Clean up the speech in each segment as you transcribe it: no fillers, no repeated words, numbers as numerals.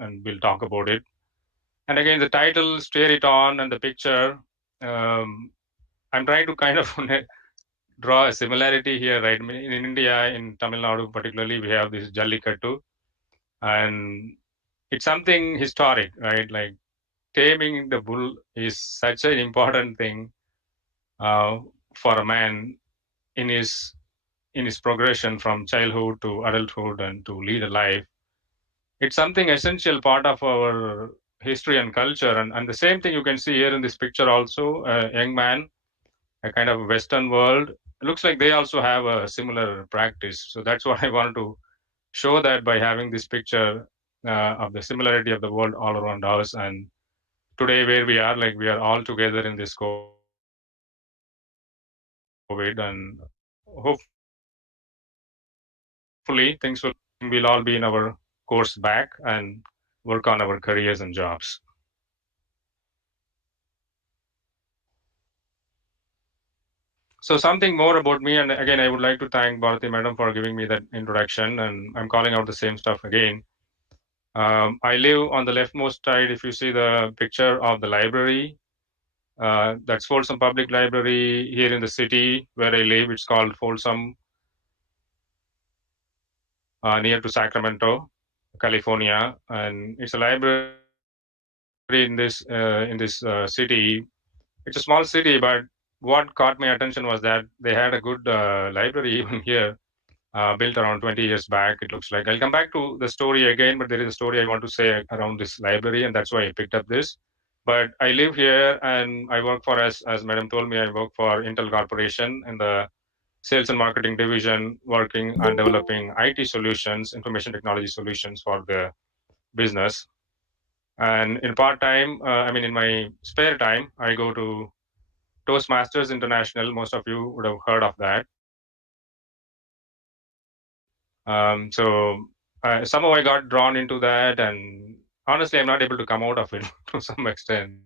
and we'll talk about it. And again, the title, Steer It On, and the picture, I'm trying to kind of draw a similarity here, right? I mean, in India, in Tamil Nadu particularly, we have this Jallikattu, and it's something historic, right? Like taming the bull is such an important thing uh, for a man in his progression from childhood to adulthood and to lead a life. It's something essential part of our history and culture, and the same thing you can see here in this picture also. A young man, a kind of Western world. It looks like they also have a similar practice. So that's what I wanted to show, that by having this picture of the similarity of the world all around us, and today where we are, like we are all together in this COVID, and hopefully things will we'll all be in our course back and work on our careers and jobs. So something more about me, and again, I would like to thank Bharati Madam for giving me that introduction, and I'm calling out the same stuff again. I live on the leftmost side. If you see the picture of the library, that's Folsom Public Library here in the city where I live. It's called Folsom, near to Sacramento, California, and it's a library in this city. It's a small city, but what caught my attention was that they had a good library even here, built around 20 years back. It looks like I'll come back to the story again, but there is a story I want to say around this library, and that's why I picked up this. But I live here and I work for, as Madam told me, I work for Intel Corporation in the sales and marketing division, working on developing IT solutions, information technology solutions for the business. And in part time, I mean, in my spare time, I go to Toastmasters International. Most of you would have heard of that. So somehow I got drawn into that, and honestly, I'm not able to come out of it to some extent.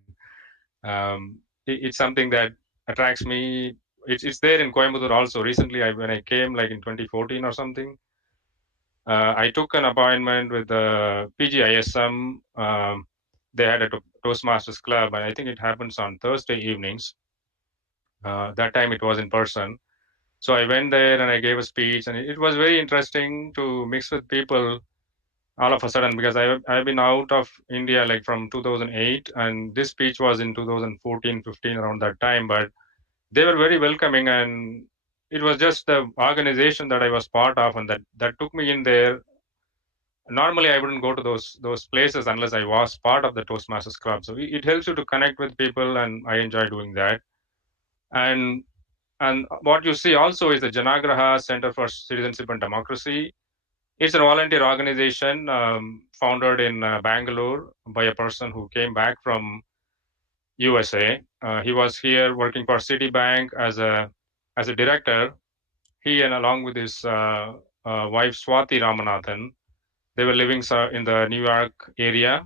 It's something that attracts me. It's there in Coimbatore also. Recently, when I came, like in 2014 or something, I took an appointment with the PGISM. They had a Toastmasters club, and I think it happens on Thursday evenings. That time it was in person. So I went there and I gave a speech, and it was very interesting to mix with people all of a sudden, because I've been out of India like from 2008, and this speech was in 2014, 15, around that time. But they were very welcoming, and it was just the organization that I was part of, and that took me in there. Normally, I wouldn't go to those places unless I was part of the Toastmasters club. So it helps you to connect with people, and I enjoy doing that. And and what you see also is the Janagraha Center for Citizenship and Democracy. It's a volunteer organization founded in Bangalore by a person who came back from USA. He was here working for Citibank as a director. He, and along with his wife Swati Ramanathan, they were living in the New York area,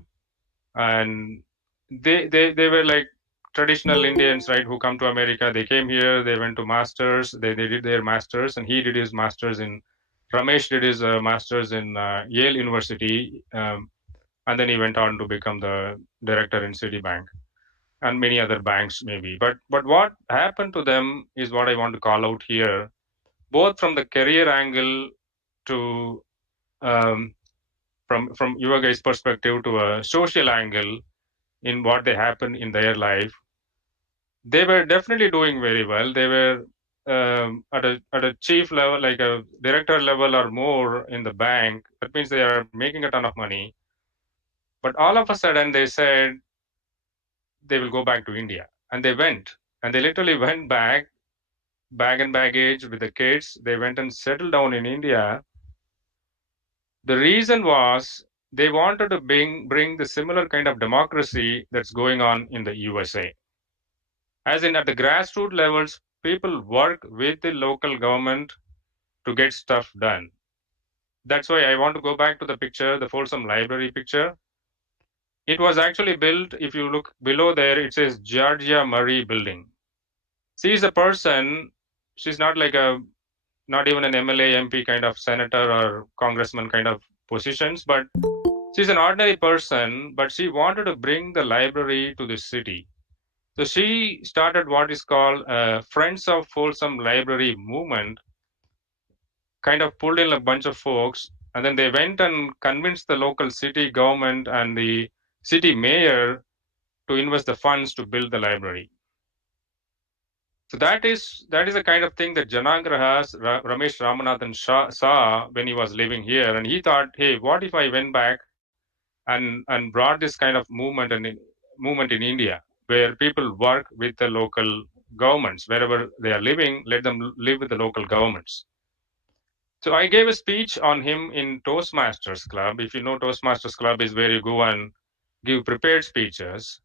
and they were like traditional Indians, right, who come to America. They came here, they went to masters, they did their masters, and he did his masters in Ramesh did his masters in Yale University, and then he went on to become the director in Citibank and many other banks, maybe. But what happened to them is what I want to call out here, both from the career angle to um, from your guys' perspective to a social angle in what they happen in their life. They were definitely doing very well. They were at a chief level, like a director level or more in the bank. That means they are making a ton of money. But all of a sudden, they said they will go back to India, and they went, and they literally went back, bag and baggage with the kids. They went and settled down in India. The reason was they wanted to bring the similar kind of democracy that's going on in the USA. As in, at the grassroots levels, people work with the local government to get stuff done. That's why I want to go back to the picture, the Folsom Library picture. It was actually built, if you look below there, it says Georgia Murray Building. She's a person, she's not like not even an MLA, MP kind of senator or congressman kind of positions, but She's an ordinary person, but she wanted to bring the library to the city. So she started what is called Friends of Folsom Library movement, kind of pulled in a bunch of folks, and then they went and convinced the local city government and the city mayor to invest the funds to build the library. So that is a kind of thing that Ramesh Ramanathan saw when he was living here, and he thought, hey, what if I went back and brought this kind of movement in India, where people work with the local governments wherever they are living, let them live with the local governments. So I gave a speech on him in Toastmasters Club. If you know, Toastmasters Club is where you go and give prepared speeches.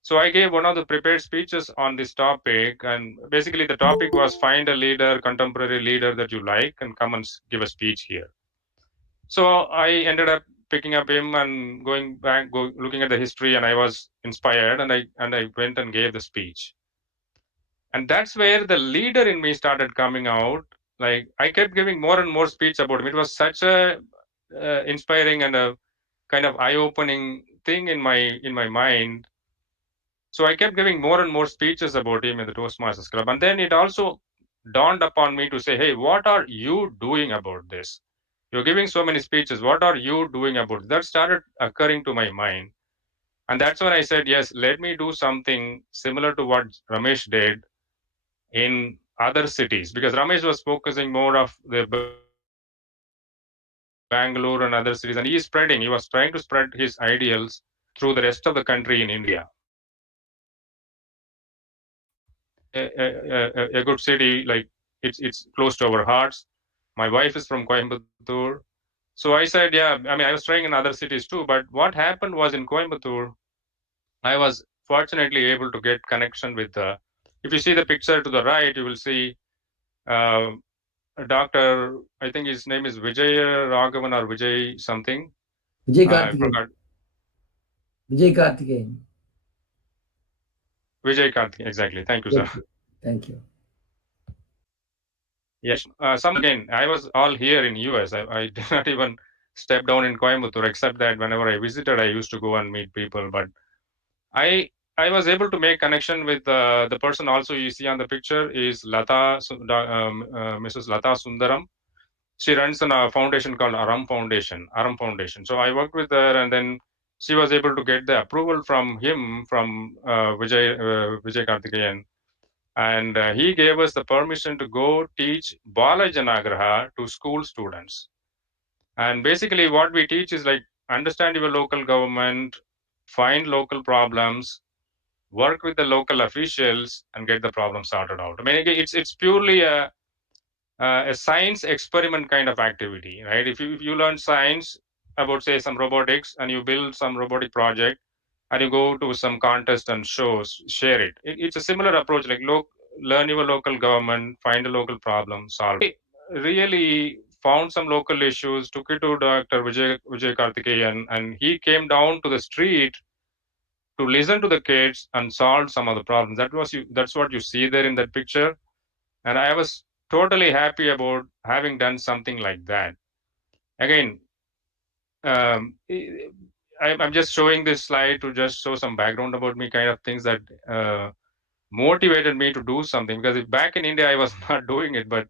So I gave one of the prepared speeches on this topic, and basically the topic was find a leader, contemporary leader that you like, and come and give a speech here. So I ended up picking up him and going back, looking at the history, and I was inspired, and I went and gave the speech. And that's where the leader in me started coming out. Like I kept giving more and more speech about him. It was such a inspiring and a kind of eye-opening thing in my mind. So I kept giving more and more speeches about him in the Toastmasters Club. And then it also dawned upon me to say, hey, what are you doing about this? You're giving so many speeches. What are you doing about it? That started occurring to my mind. And that's when I said, yes, let me do something similar to what Ramesh did in other cities, because Ramesh was focusing more of the Bangalore and other cities, and he was trying to spread his ideals through the rest of the country in India. So Coimbatore is a good city, like it's close to our hearts. My wife is from Coimbatore. So I said, yeah, I mean, I was trying in other cities too, but what happened was in Coimbatore, I was fortunately able to get connection with if you see the picture to the right, you will see uh, a doctor, I think his name is Vijay Raghavan or Vijay something. Vijay I Karthikeyan. forgot. Vijay Karthikeyan. Vijay Karthik, exactly. Thank you, Thank sir. you. Thank you. Some again, I was all here in US. I did not even step down in Coimbatore, except that whenever I visited, I used to go and meet people. But I I was able to make connection with the person also you see on the picture is Mrs. Lata Sundaram. She runs a foundation called Aram Foundation. So I worked with her, and then she was able to get the approval from him, from Vijay Karthikeyan, and he gave us the permission to go teach Bala Janagraha to school students. And basically, what we teach is like understand your local government, find local problems, work with the local officials, and get the problem sorted out. I mean, again, it's purely a science experiment kind of activity, right? If you learn science about say some robotics and you build some robotic project and you go to some contest and share it's a similar approach. Like learn your local government, find a local problem, solve it. Really found some local issues, took it to Dr. Vijay Karthikeyan, and he came down to the street to listen to the kids and solve some of the problems. That's what you see there in that picture. And I was totally happy about having done something like that. Again, um, I'm just showing this slide to just show some background about me, kind of things that motivated me to do something. Because if back in India, I was not doing it. But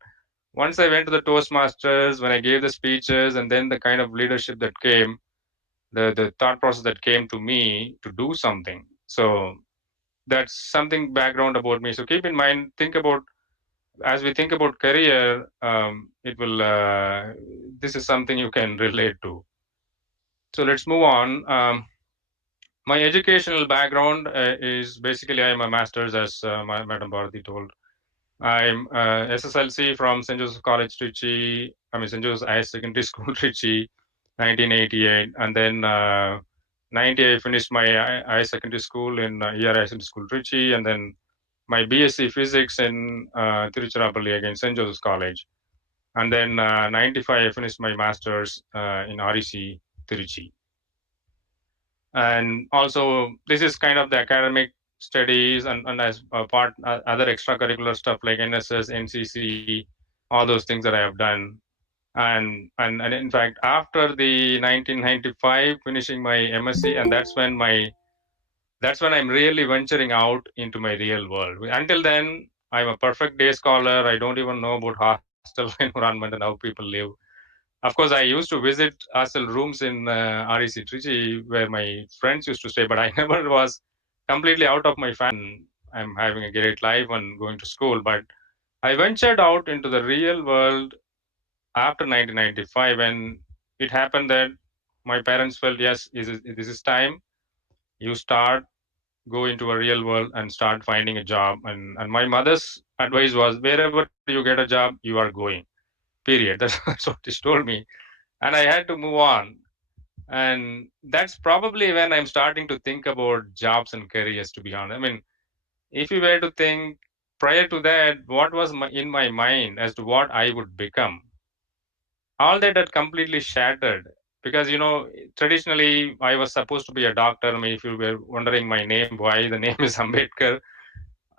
once I went to the Toastmasters, when I gave the speeches, and then the kind of leadership that came, the thought process that came to me to do something. So that's something background about me. So keep in mind, think about as we think about career, it will. This is something you can relate to. So let's move on. My educational background is basically I'm a master's, as my Madam Bharati told. I'm SSLC from St. Joseph College, Trichy. I mean St. Joseph Higher Secondary School, Trichy, 1988, and then 90 I finished my higher secondary school in Higher Secondary School, Trichy, and then my BSc Physics in Tiruchirappalli again, St. Joseph's College. And then 95, I finished my master's in REC Tiruchi. And also, this is kind of the academic studies and as a part, other extracurricular stuff like NSS, NCC, all those things that I have done. And in fact, after the 1995 finishing my MSc, and that's when I'm really venturing out into my real world. Until then, I'm a perfect day scholar. I don't even know about hostel environment and how people live. Of course, I used to visit hostel rooms in REC Trichy where my friends used to stay, but I never was completely out of my family. I'm having a great life and going to school. But I ventured out into the real world after 1995, when it happened that my parents felt, yes, this is time. You start, go into a real world and start finding a job. And my mother's advice was, wherever you get a job, you are going. Period. That's what she told me. And I had to move on. And that's probably when I'm starting to think about jobs and careers, to be honest. I mean, if you were to think prior to that, what was in my mind as to what I would become, all that had completely shattered. Because, traditionally, I was supposed to be a doctor. I mean, if you were wondering my name, why the name is Ambedkar,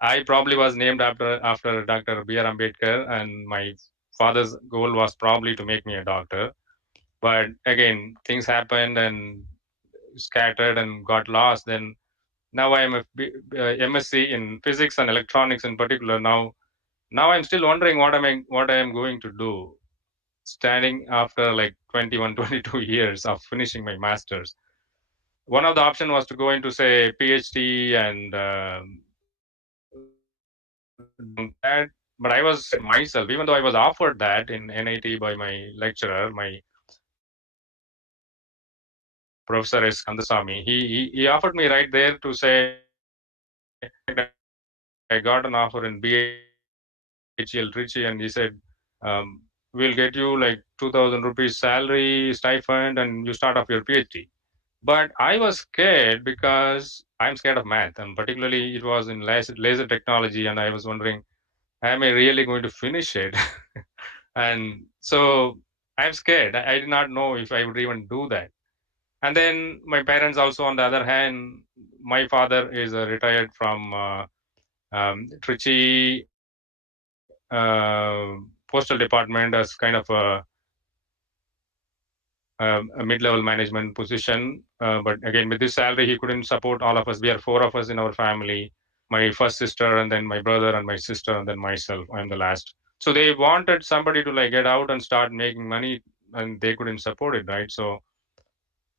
I probably was named after Dr. B.R. Ambedkar, and my father's goal was probably to make me a doctor. But again, things happened and scattered and got lost. Then now I am a MSc in physics and electronics in particular. Now I'm still wondering what I am going to do. Standing after like 21, 22 years of finishing my masters, one of the option was to go into, say, PhD and do that. But I was scared myself, even though I was offered that in NIT by my lecturer, my Professor S. Kandasamy. He offered me right there to say, I got an offer in BHEL Trichy, and he said, we'll get you like 2,000 rupees salary, stipend, and you start off your PhD. But I was scared because I'm scared of math, and particularly it was in laser technology, and I was wondering, am I really going to finish it? And so I'm scared. I did not know if I would even do that. And then my parents also, on the other hand, my father is retired from Trichy postal department as kind of a mid-level management position. But again, with this salary, he couldn't support all of us. We are four of us in our family. My first sister, and then my brother and my sister, and then myself. I'm the last. So they wanted somebody to like get out and start making money, and they couldn't support it, right? So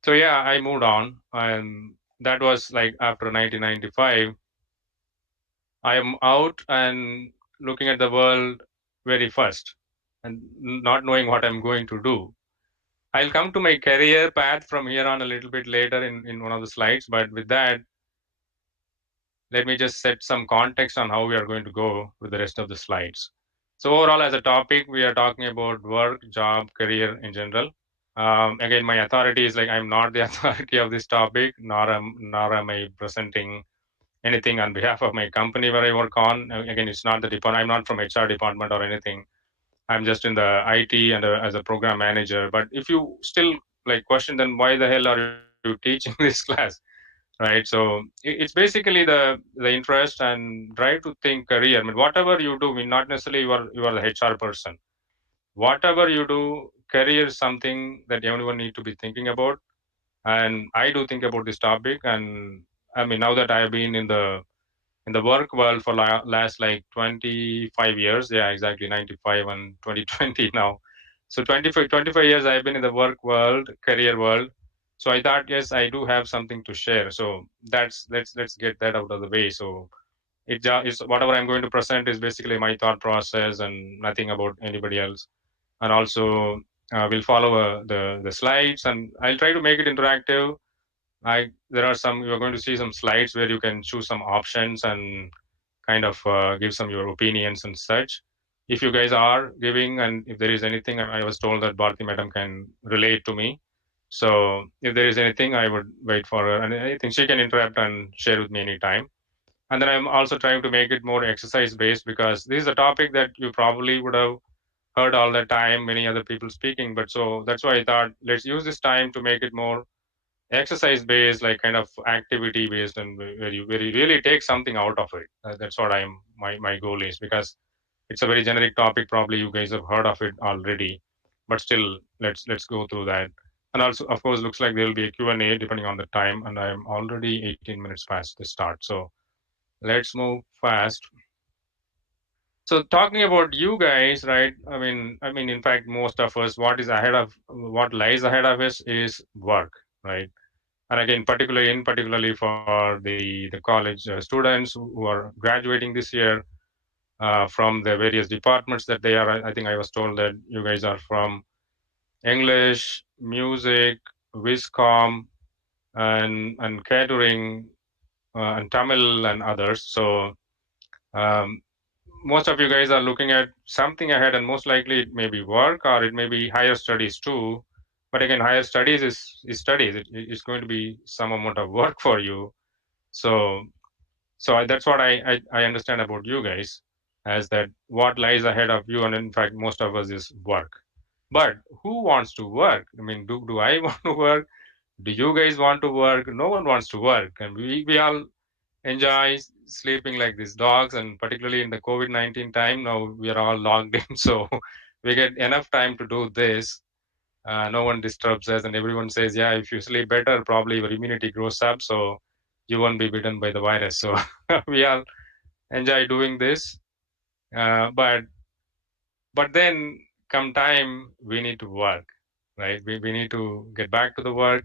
yeah, I moved on, and that was like after 1995. I am out and looking at the world very first, and not knowing what I'm going to do. I'll come to my career path from here on a little bit later in one of the slides. But with that, let me just set some context on how we are going to go with the rest of the slides. So overall, as a topic, we are talking about work, job, career in general. Again, my authority is like, I'm not the authority of this topic, nor am I presenting anything on behalf of my company where I work on. Again, it's not the department. I'm not from HR department or anything. I'm just in the IT and as a program manager. But if you still like question, then why the hell are you teaching this class, right? So it's basically the interest and drive to think career. I mean, whatever you do, I mean, not necessarily you are the HR person. Whatever you do, career is something that everyone need to be thinking about. And I do think about this topic. And I mean, now that I've been in the work world for last like 25 years. Yeah, exactly, 95 and 2020 now. So 25 years I've been in the work world, career world. So I thought, yes, I do have something to share. So let's get that out of the way. So is whatever I'm going to present is basically my thought process and nothing about anybody else. And also we'll follow the slides, and I'll try to make it interactive. There are some, you're going to see some slides where you can choose some options and kind of give some your opinions and such. If you guys are giving, and if there is anything, I was told that Bharti madam can relate to me. So if there is anything, I would wait for her, and I think she can interrupt and share with me anytime. And then I'm also trying to make it more exercise based, because this is a topic that you probably would have heard all the time, many other people speaking. But so that's why I thought, let's use this time to make it more exercise based, like kind of activity based, and where you really take something out of it. That's what my goal is, because it's a very generic topic, probably you guys have heard of it already. but still, let's go through that. And also, of course, looks like there will be a Q&A depending on the time, and I'm already 18 minutes past the start. So let's move fast. So talking about you guys, right? I mean, in fact, most of us, what lies ahead of us is work, right? And again, particularly for the college students who are graduating this year from the various departments that they are. I think I was told that you guys are from English, music, Viscom, and catering, and Tamil and others. So um, most of you guys are looking at something ahead, and most likely it may be work or it may be higher studies too. But again, higher studies is studies. It's going to be some amount of work for you. So that's what I understand about you guys, as that what lies ahead of you, and in fact, most of us is work. But who wants to work? I mean, do I want to work? Do you guys want to work? No one wants to work, and we all enjoy sleeping like these dogs. And particularly in the COVID-19 time, now we are all logged in, so we get enough time to do this. No one disturbs us, and everyone says, "Yeah, if you sleep better, probably your immunity grows up, so you won't be bitten by the virus." So we all enjoy doing this, but then come time we need to work, right? We need to get back to the work,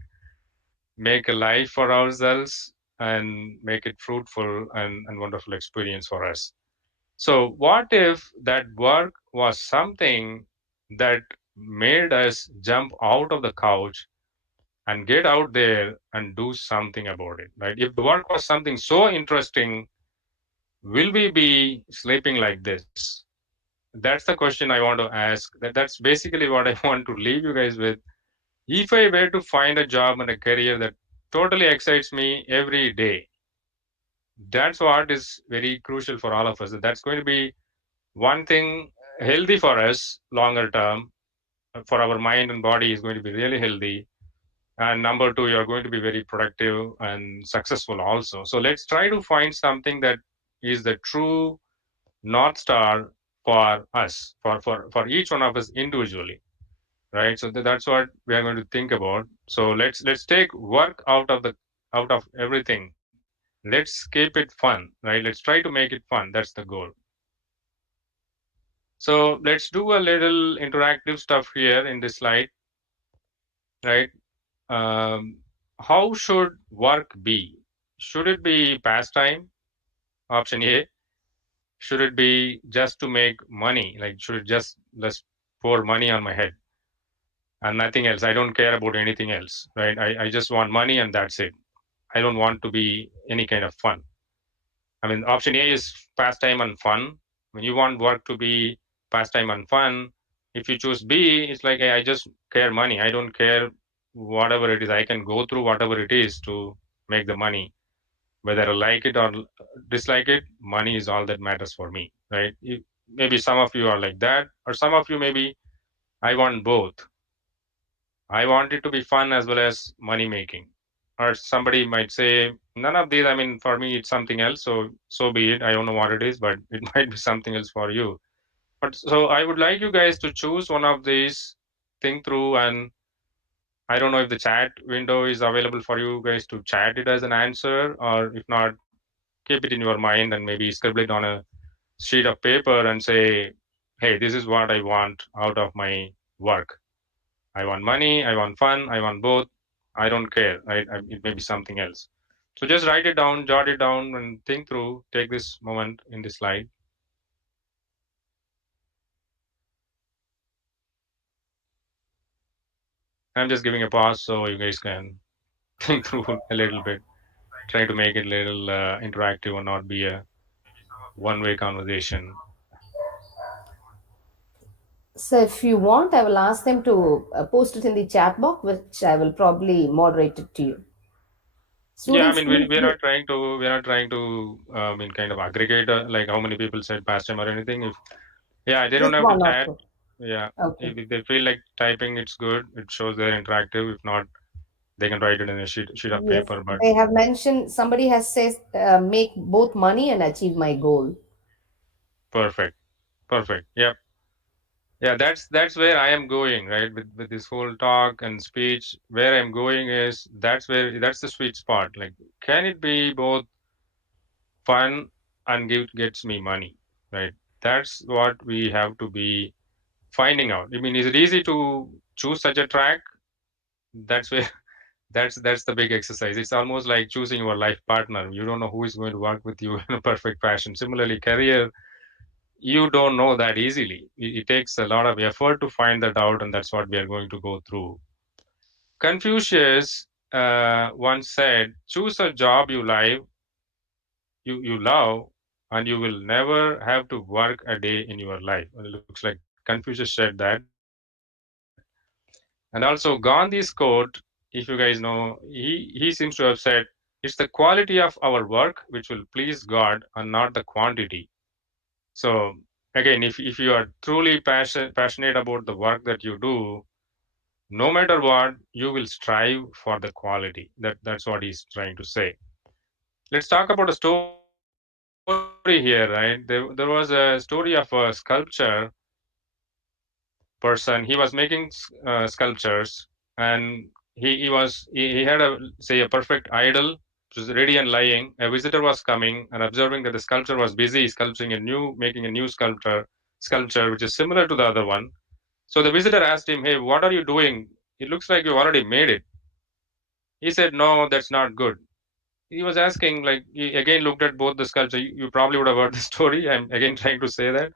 make a life for ourselves, and make it fruitful and wonderful experience for us. So what if that work was something that made us jump out of the couch and get out there and do something about it, right? If the work was something so interesting, will we be sleeping like this? That's the question I want to ask. That's basically what I want to leave you guys with. If I were to find a job and a career that totally excites me every day, that's what is very crucial for all of us. That's going to be one thing healthy for us longer term. For our mind and body is going to be really healthy. And number two, you're going to be very productive and successful also. So let's try to find something that is the true North Star for us, for each one of us individually, right? So that's what we are going to think about. So let's take work out of everything. Let's keep it fun, right? Let's try to make it fun. That's the goal. So let's do a little interactive stuff here in this slide, right? um, how should work be? Should it be pastime? Option A. Should it be just to make money? Like, should it just pour money on my head and nothing else? I don't care about anything else, right? I just want money and that's it. I don't want to be any kind of fun. I mean, option A is pastime and fun. When you want work to be pastime and fun, if you choose B, it's like, hey, I just care money. I don't care whatever it is. I can go through whatever it is to make the money. Whether I like it or dislike it, money is all that matters for me, right? Maybe some of you are like that, or some of you maybe I want both. I want it to be fun as well as money making. Or somebody might say, none of these. I mean, for me, it's something else. So be it. I don't know what it is, but it might be something else for you. But so I would like you guys to choose one of these, think through, and I don't know if the chat window is available for you guys to chat it as an answer, or if not, keep it in your mind and maybe scribble it on a sheet of paper and say, hey, this is what I want out of my work. I want money, I want fun, I want both. I don't care, right? It may be something else. So just write it down, jot it down, and think through. Take this moment in this slide. I'm just giving a pause so you guys can think through a little bit, trying to make it a little interactive and not be a one-way conversation. So if you want, I will ask them to post it in the chat box, which I will probably moderate it to you. Yeah, I Students, mean, please we're not trying to, I mean, kind of aggregate like how many people said past time or anything. If yeah, they don't just have to one or chat. two. Yeah, Okay. if they feel like typing, it's good. It shows they're interactive. If not, they can write it in a sheet of Yes, paper. But they have mentioned, somebody has says make both money and achieve my goal. perfect, perfect. Yep. Yeah, that's where I am going, right? With this whole talk and speech, where I'm going is that's the sweet spot. Like, can it be both fun and gets me money, right? That's what we have to be finding out. I mean, is it easy to choose such a track? That's where that's the big exercise. It's almost like choosing your life partner. You don't know who is going to work with you in a perfect fashion. Similarly, career, you don't know that easily. It takes a lot of effort to find that out, and that's what we are going to go through. Confucius once said, "Choose a job you love, and you will never have to work a day in your life." And it looks like Confucius said that. And also Gandhi's quote, if you guys know, he seems to have said, "It's the quality of our work which will please God and not the quantity." So again, if you are truly passionate about the work that you do, no matter what, you will strive for the quality. That's what he's trying to say. Let's talk about a story here, right? There was a story of a sculpture person. He was making sculptures, and he had a, say, a perfect idol, which was ready and lying. A visitor was coming and observing that the sculptor was busy sculpturing making a new sculpture which is similar to the other one. So the visitor asked him, "Hey, what are you doing? It looks like you already made it." He said, "No, that's not good." He was asking, like, he again looked at both the sculpture. You probably would have heard the story. I'm again trying to say that.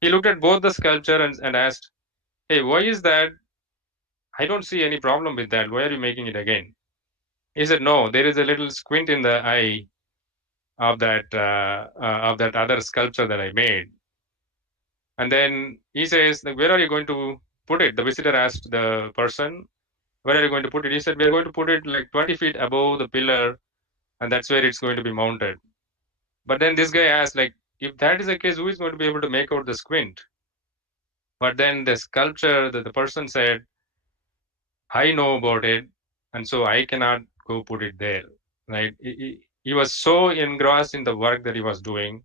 He looked at both the sculpture and asked, "Hey, why is that? I don't see any problem with that. Why are you making it again?" He said, "No, there is a little squint in the eye of that other sculpture that I made." And then he says, like, "Where are you going to put it?" The visitor asked the person, "Where are you going to put it?" He said, "We are going to put it like 20 feet above the pillar, and that's where it's going to be mounted." But then this guy asked, like, if that is the case, who is going to be able to make out the squint? But then the sculpture, the person said, "I know about it, and so I cannot go put it there." Right? He was so engrossed in the work that he was doing.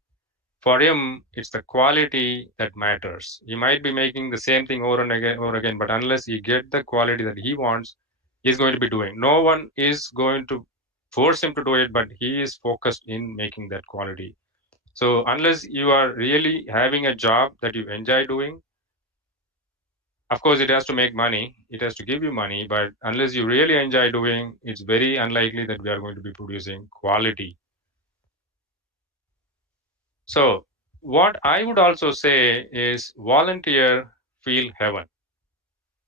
For him, it's the quality that matters. He might be making the same thing over again, but unless he get the quality that he wants, he's going to be doing. No one is going to force him to do it, but he is focused in making that quality. So unless you are really having a job that you enjoy doing, of course, it has to make money, it has to give you money, but unless you really enjoy doing, it's very unlikely that we are going to be producing quality. So, what I would also say is volunteer feel heaven.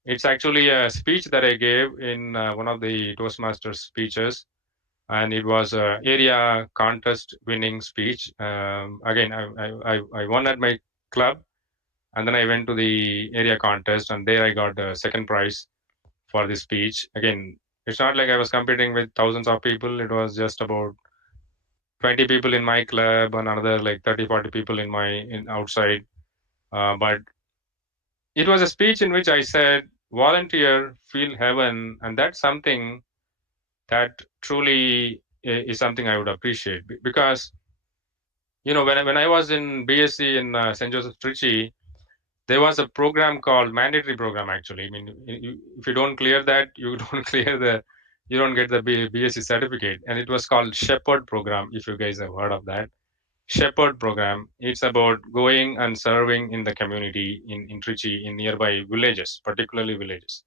It's actually a speech that I gave in one of the Toastmasters speeches, and it was a area contest winning speech. Again, I won at my club, and then I went to the area contest, and there I got the second prize for this speech. Again, it's not like I was competing with thousands of people. It was just about 20 people in my club and another like 30, 40 people in outside. But it was a speech in which I said, volunteer, feel heaven. And that's something that truly is something I would appreciate because, when I was in BSc in St. Joseph Trichy, there was a program called mandatory program. Actually, I mean, if you don't clear that, you don't you don't get the BSc certificate, and it was called Shepherd program. If you guys have heard of that Shepherd program, it's about going and serving in the community in Trichy, in nearby villages, particularly villages.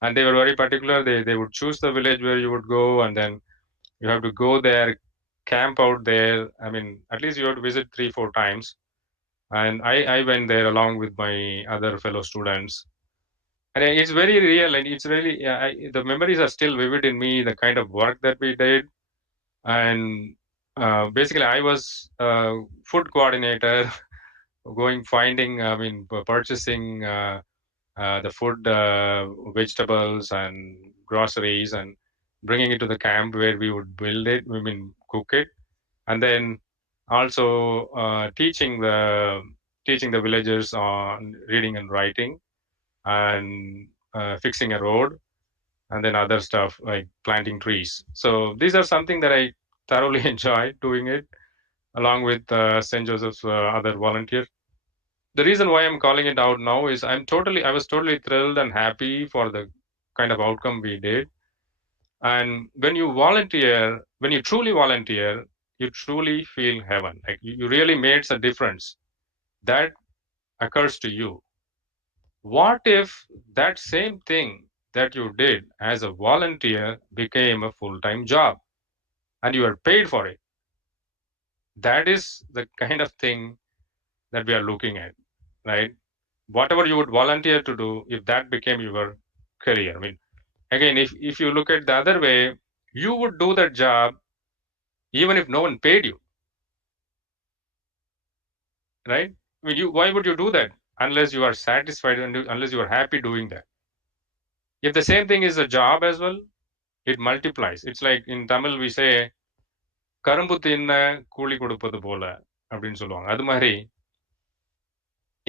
And they were very particular. They would choose the village where you would go, and then you have to go there, camp out there. I mean, at least you have to visit 3 4 times, and I went there along with my other fellow students, and it's very real, and it's really the memories are still vivid in me, the kind of work that we did. And basically I was food coordinator, going finding, I mean, purchasing the food, vegetables and groceries, and bringing it to the camp where we would build it, I mean, cook it, and then also teaching the villagers on reading and writing, and fixing a road, and then other stuff like planting trees. So these are something that I thoroughly enjoy doing it along with St. Joseph's other volunteers. the reason why I'm calling it out now is I was totally thrilled and happy for the kind of outcome we did. And when you volunteer, when you truly volunteer, you truly feel heaven. Like you really made a difference. That occurs to you. What if that same thing that you did as a volunteer became a full-time job and you are paid for it? That is the kind of thing that we are looking at, right? Whatever you would volunteer to do, if that became your career. I mean, again, if you look at the other way, you would do that job even if no one paid you, right? I mean, why would you do that unless you are satisfied and unless you are happy doing that? If the same thing is a job as well, it multiplies. It's like in Tamil we say கரும்பு தின்ன கூலி கொடுப்பது போல அப்படின்னு சொல்லுவாங்க. அது மாதிரி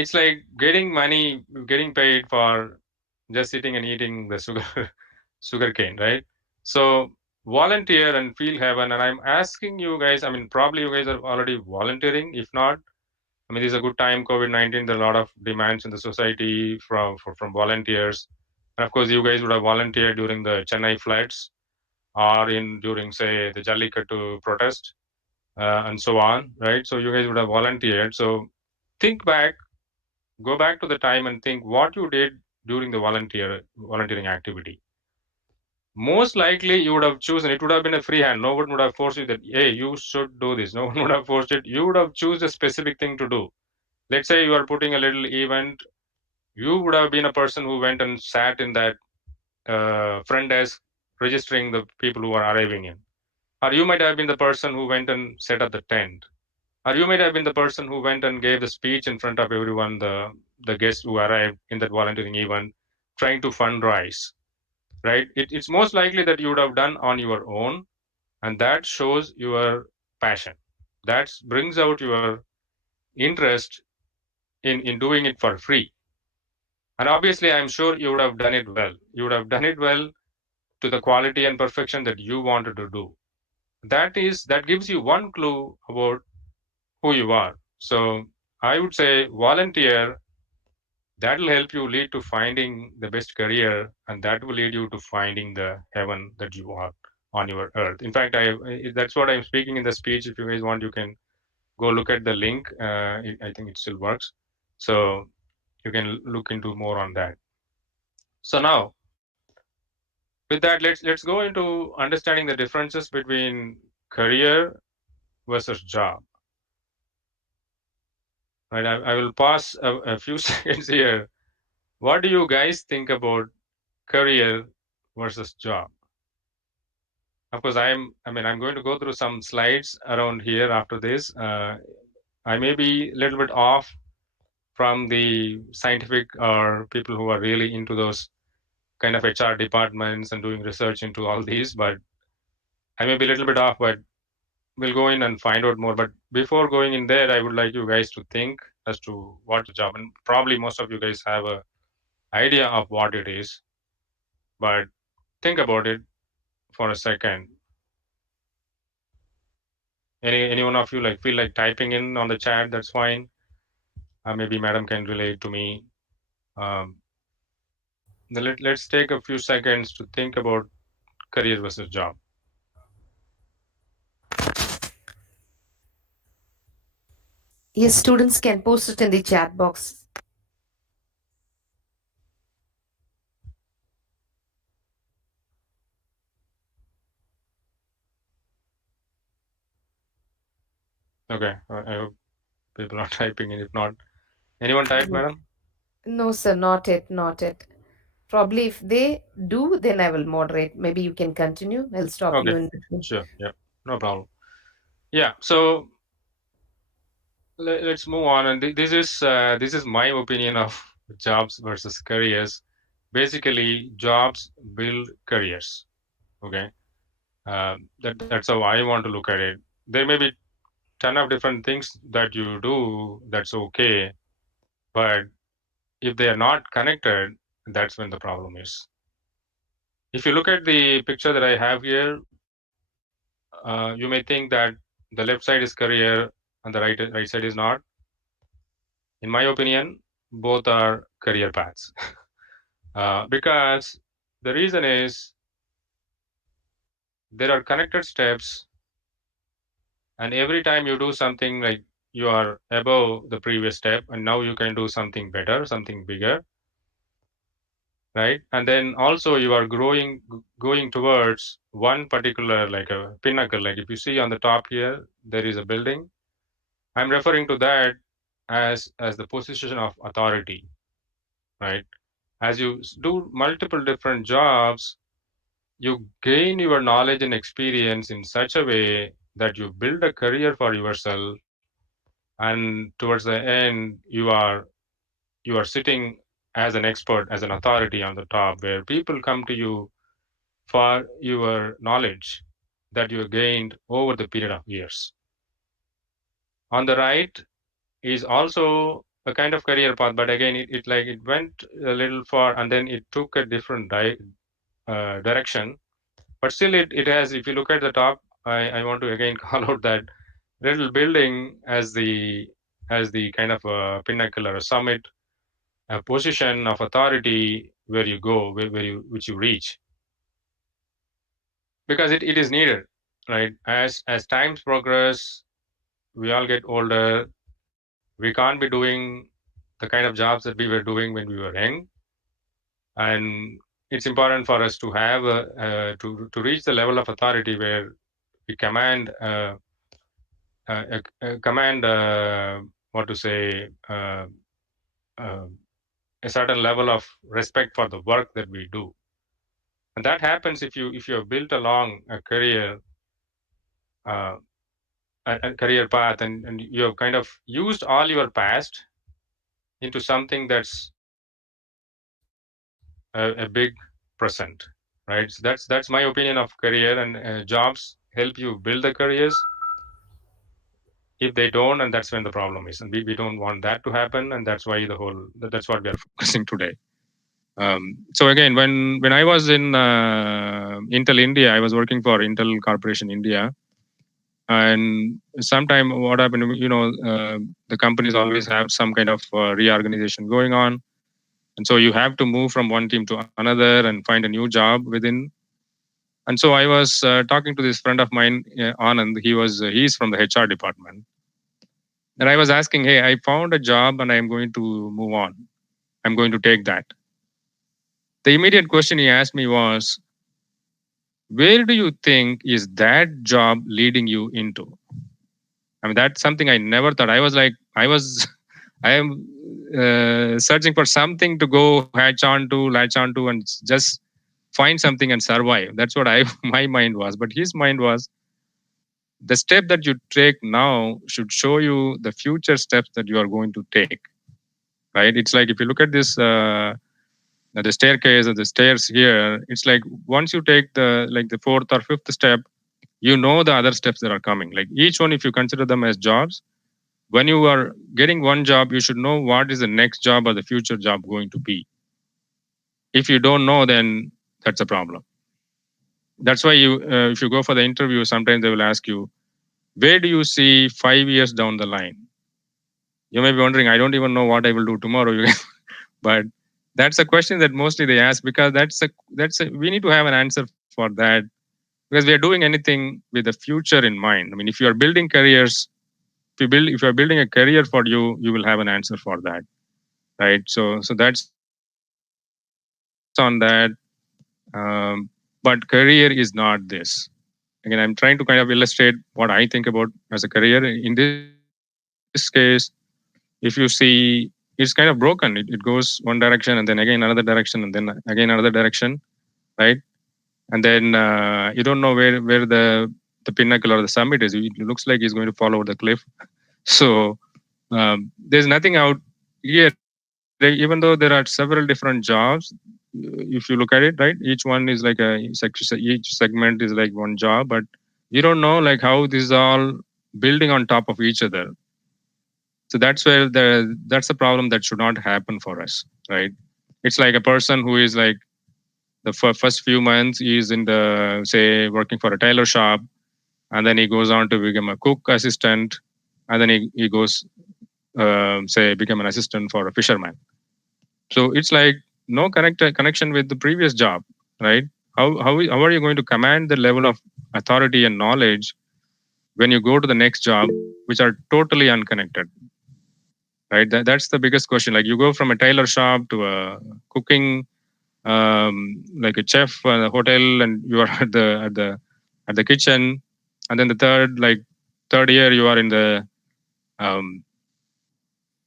it's like getting money, getting paid for just sitting and eating the sugar cane, right? So volunteer and feel heaven. And I'm asking you guys, I mean, probably you guys are already volunteering. If not, I mean, this is a good time, COVID-19. There are a lot of demands in the society from volunteers. And of course, you guys would have volunteered during the Chennai floods or in during, say, the Jallikattu protest and so on, right? So you guys would have volunteered. So think back, go back to the time and think what you did during the volunteering activity. Most likely you would have chosen, it would have been a free hand. No one would have forced you that, hey, you should do this. No one would have forced it. You would have chosen a specific thing to do. Let's say you are putting a little event. You would have been a person who went and sat in that front desk registering the people who are arriving in. Or you might have been the person who went and set up the tent. Or you might have been the person who went and gave the speech in front of everyone, the guests who arrived in that volunteering event, trying to fundraise, right? It's most likely that you would have done on your own, and that shows your passion. That brings out your interest in doing it for free. And obviously, I'm sure you would have done it well. You would have done it well to the quality and perfection that you wanted to do. That gives you one clue about who you are. So I would say volunteer. That will help you lead to finding the best career, and that will lead you to finding the heaven that you are on your earth. In fact, that's what I'm speaking in the speech. If you guys want, you can go look at the link. I think it still works, so you can look into more on that. So now, with that, let's go into understanding the differences between career versus job. Right, I will pause a few seconds here. What do you guys think about career versus job? Of course, I'm going to go through some slides around here after this. I may be a little bit off from the scientific or people who are really into those kind of HR departments and doing research into all these, but I may be a little bit off, but we'll go in and find out more. But before going in there, I would like you guys to think as to what the job, and probably most of you guys have a idea of what it is, but think about it for a second. Any one of you like feel like typing in on the chat? That's fine. Maybe Madam can relate to me. Let's take a few seconds to think about career versus job. Yes, students can post it in the chat box. Okay, I hope people are typing in. If not, anyone type, Madam? No, sir, not it, not it. Probably if they do, then I will moderate. Maybe you can continue. I'll stop you Okay, in between. sure. Yeah, no problem. Yeah, so let's move on. And this is my opinion of jobs versus careers. Basically, jobs build careers. Okay, that's how I want to look at it. There may be ton of different things that you do. That's okay, but if they are not connected, that's when the problem is. If you look at the picture that I have here, you may think that the left side is career and the right side is not. in my opinion, both are career paths. Because the reason is there are connected steps, and every time you do something, like you are above the previous step, and now you can do something better, something bigger, right? And then also you are going towards one particular, like a pinnacle. Like if you see on the top here, there is a building. I'm referring to that as the position of authority, right? As you do multiple different jobs, you gain your knowledge and experience in such a way that you build a career for yourself, and towards the end you are sitting as an expert, as an authority on the top, where people come to you for your knowledge that you gained over the period of years. On the right is also a kind of career path, but again it went a little far and then it took a different direction. But still it has, if you look at the top, I want to again call out that little building as the kind of a pinnacle or a summit, a position of authority where you go, where you which you reach, because it is needed, right? As times progress, we all get older. We can't be doing the kind of jobs that we were doing when we were young, and it's important for us to have to reach the level of authority where we command command what to say uh, a certain level of respect for the work that we do, and that happens if you have built along uh, a career path, and you have kind of used all your past into something that's a big present, right? So that's my opinion of career, and jobs help you build the careers. If they don't, and that's when the problem is, and we don't want that to happen, and that's why that's what we are focusing today. So again, when I was in Intel India, I was working for Intel Corporation India, and sometime what happened, the companies always have some kind of reorganization going on, and so you have to move from one team to another and find a new job within. And so I was talking to this friend of mine, Anand. He's from the HR department, and I was asking, hey, I found a job and I'm going to move on. I'm going to take that. The immediate question he asked me was, where do you think is that job leading you into? I mean, that's something I never thought. I am searching for something to go latch on to, and just find something and survive. That's what my mind was. But his mind was, the step that you take now should show you the future steps that you are going to take. Right? It's like if you look at this. The staircase or the stairs here, it's like once you take the fourth or fifth step, you know the other steps that are coming. Like each one, if you consider them as jobs, when you are getting one job, you should know what is the next job or the future job going to be. If you don't know, then that's a problem. That's why if you go for the interview, sometimes they will ask you, where do you see 5 years down the line? You may be wondering, I don't even know what I will do tomorrow. But that's a question that mostly they ask, because we need to have an answer for that, because we are doing anything with the future in mind. I mean, if you are building careers, if you are building a career for you, you will have an answer for that, right? So that's on that. But career is not this. Again, I'm trying to kind of illustrate what I think about as a career. In this case, if you see, it's kind of broken. It goes one direction and then again another direction and then again another direction, right? And then you don't know where the pinnacle or the summit is. It looks like he's going to fall over the cliff. So there's nothing out here, even though there are several different jobs. If you look at it, right, each one is like each segment is like one job, but you don't know like how this is all building on top of each other. So that's a problem that should not happen for us, right? It's like a person who is like the first few months he's in the, say, working for a tailor shop, and then he goes on to become a cook assistant, and then he goes say become an assistant for a fisherman. So it's like no connection with the previous job, right? How are you going to command the level of authority and knowledge when you go to the next job, which are totally unconnected, right? That's the biggest question. Like you go from a tailor shop to a cooking, like a chef at a hotel, and you are at the kitchen, and then the third year you are in the um,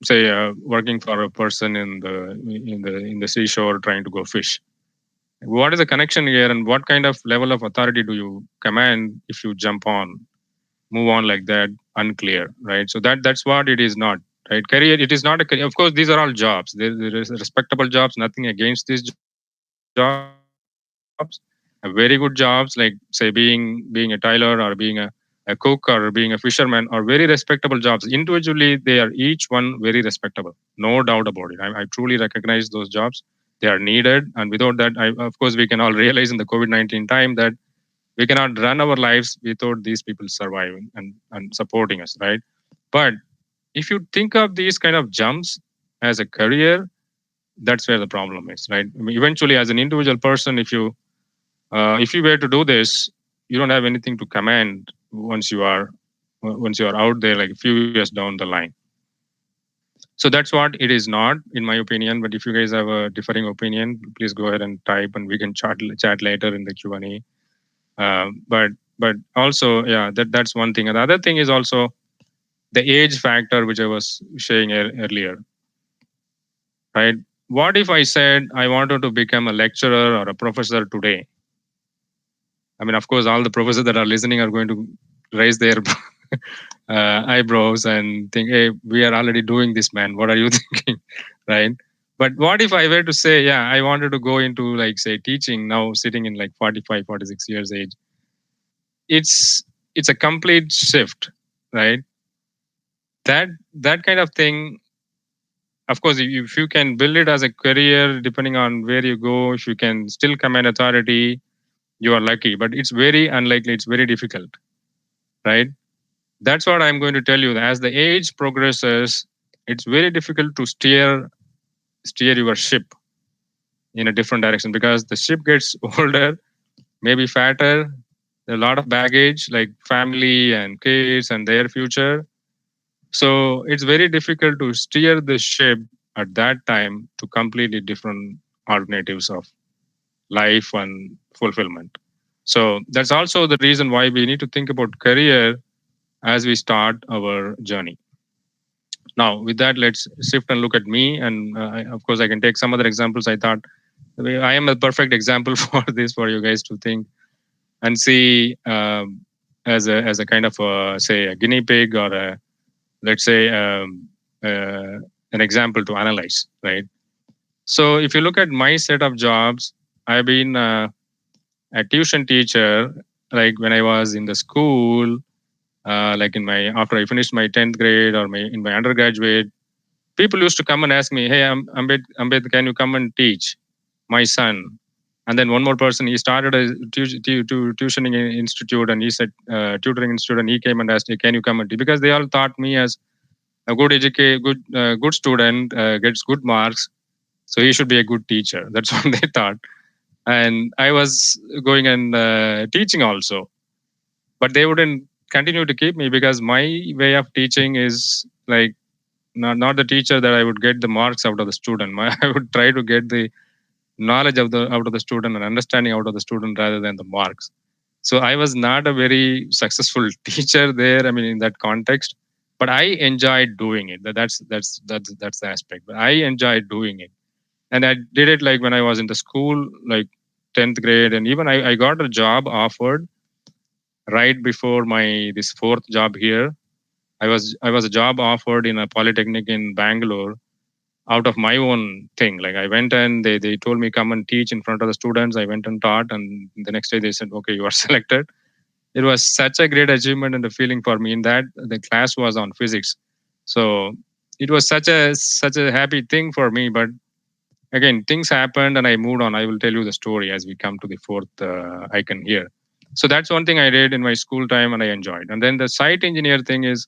say working for a person in the seashore trying to go fish. What is the connection here, and what kind of level of authority do you command if you jump on, move on like that? Unclear, right? So that's what it is not, right? Career, it is not a career. Of course, these are all jobs. There is respectable jobs. Nothing against these jobs. Very good jobs, like say being a tailor or being a cook or being a fisherman, are very respectable jobs. Individually, they are each one very respectable, no doubt about it. I truly recognize those jobs. They are needed, and without that, of course, we can all realize in the COVID-19 time that we cannot run our lives without these people surviving and supporting us, right? But if you think of these kind of jumps as a career, that's where the problem is, right? I mean, eventually, as an individual person, if you were to do this, you don't have anything to command once you are out there, like a few years down the line. So that's what it is not, in my opinion. But if you guys have a differing opinion, please go ahead and type, and we can chat later in the Q&A. But also, yeah, that's one thing. And the other thing is also the age factor, which I was saying earlier, right? What if I said I wanted to become a lecturer or a professor today? I mean, of course, all the professors that are listening are going to raise their eyebrows and think, "Hey, we are already doing this, man. What are you thinking?" Right? But what if I were to say, "Yeah, I wanted to go into, like, say, teaching now, sitting in like 45, 46 years age." It's a complete shift, right? That kind of thing. Of course, if you can build it as a career, depending on where you go, if you can still command authority, you are lucky. But it's very unlikely. It's very difficult, right? That's what I'm going to tell you. As the age progresses, it's very difficult to steer your ship in a different direction, because the ship gets older, maybe fatter, a lot of baggage like family and kids and their future. So it's very difficult to steer the ship at that time to completely different alternatives of life and fulfillment. So that's also the reason why we need to think about career as we start our journey. Now, with that, let's shift and look at me. And of course, I can take some other examples. I thought I am a perfect example for this, for you guys to think and see, as a kind of say a guinea pig, or let's say an example to analyze, right? So if you look at my set of jobs, I've been a tuition teacher, like when I was in the school, like in my after I finished my 10th grade or in my undergraduate. People used to come and ask me, "Hey, Ambed, can you come and teach my son?" And then one more person, he started a tuitioning institute, and he said tutoring institute, and he came and asked, "Hey, can you come and teach?" Because they all thought me as a good student, gets good marks, so he should be a good teacher. That's what they thought. And I was going and teaching also, but they wouldn't continue to keep me, because my way of teaching is like not the teacher that I would get the marks out of the student. I would try to get the knowledge out of the student and understanding out of the student rather than the marks. So I was not a very successful teacher there. I mean, in that context, but I enjoyed doing it. That's the aspect. But I enjoyed doing it, and I did it like when I was in the school, like 10th grade, and even I got a job offered right before my this fourth job here. I was a job offered in a polytechnic in Bangalore out of my own thing. Like I went and they told me come and teach in front of the students. I went and taught, and the next day they said, "Okay, you are selected." It was such a great achievement and a feeling for me. In that the class was on physics, so it was such a happy thing for me. But again, things happened and I moved on. I will tell you the story as we come to the fourth icon here. So that's one thing I did in my school time and I enjoyed. And then the site engineer thing is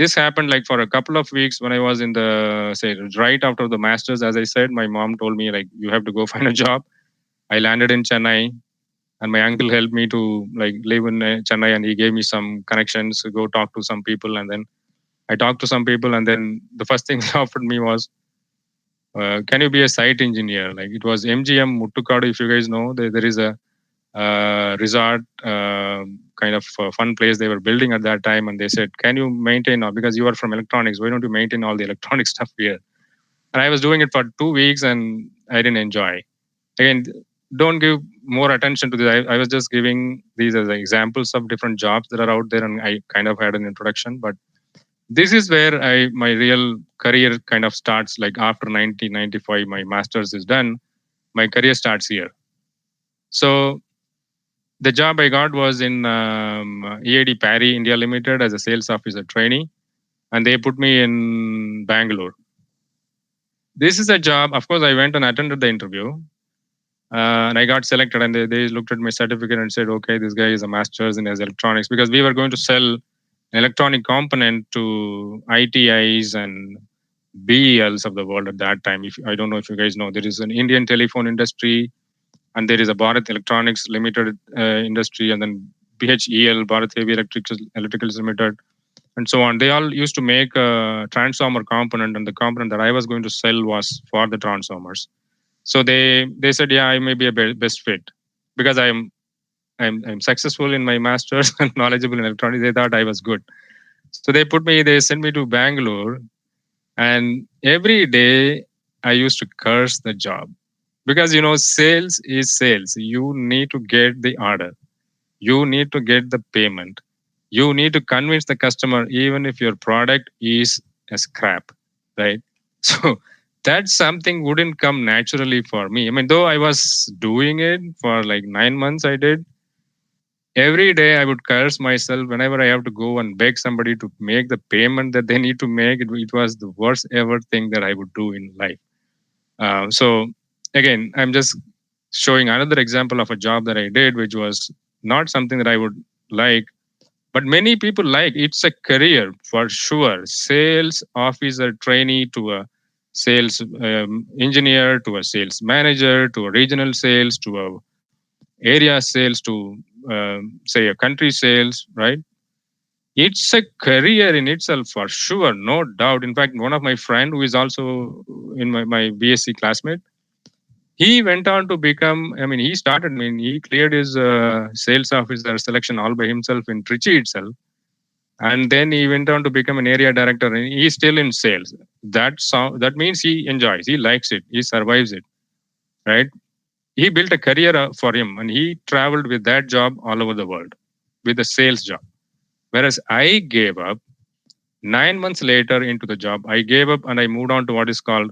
This happened like for a couple of weeks when I was in the, say, right after the masters. As I said, my mom told me like, you have to go find a job. I landed in Chennai, and my uncle helped me to like live in Chennai, and he gave me some connections to go talk to some people. And then I talked to some people, and then the first thing they offered me was, can you be a site engineer? Like, it was MGM Muttukadu, if you guys know. There is a resort, kind of fun place they were building at that time, and they said, can you maintain all, because you are from electronics, why don't you maintain all the electronic stuff here? And I was doing it for 2 weeks, and I didn't enjoy. Again, don't give more attention to this. I was just giving these as examples of different jobs that are out there, and I kind of had an introduction. But this is where my real career kind of starts. Like after 1995, my master's is done, my career starts here. So the job I got was in EAD Parry India Limited as a sales officer trainee, and they put me in Bangalore. This is a job. Of course, I went and attended the interview, and I got selected. And they looked at my certificate and said, "Okay, this guy is a master's in his electronics," because we were going to sell an electronic component to ITIs and BELs of the world at that time. If I don't know if you guys know, there is an Indian telephone industry, and there is a Bharat Electronics Limited industry, and then BHEL, Bharat Heavy Electricals Limited, and so on. They all used to make a transformer component, and the component that I was going to sell was for the transformers. So they said, yeah, I may be a best fit because I'm successful in my masters and knowledgeable in electronics. They thought I was good, so they sent me to Bangalore, and every day I used to curse the job because sales is sales. You need to get the order, you need to get the payment, you need to convince the customer even if your product is a scrap, right? So that's something wouldn't come naturally for me. I mean, though I was doing it for like 9 months, I did every day. I would curse myself whenever I have to go and beg somebody to make the payment that they need to make. It was the worst ever thing that I would do in life. So again, I'm just showing another example of a job that I did, which was not something that I would like, but many people like. It's a career for sure. Sales officer trainee to a sales engineer to a sales manager to a regional sales to a area sales to say a country sales, right? It's a career in itself for sure, no doubt. In fact, one of my friend who is also in my BSc classmate, he went on to become, I mean, he started, I mean, he cleared his sales officer selection all by himself in Trichy itself. And then he went on to become an area director, and he's still in sales. That means he enjoys, he likes it, he survives it, right? He built a career for him, and he traveled with that job all over the world with a sales job. Whereas I gave up 9 months later into the job. I gave up and I moved on to what is called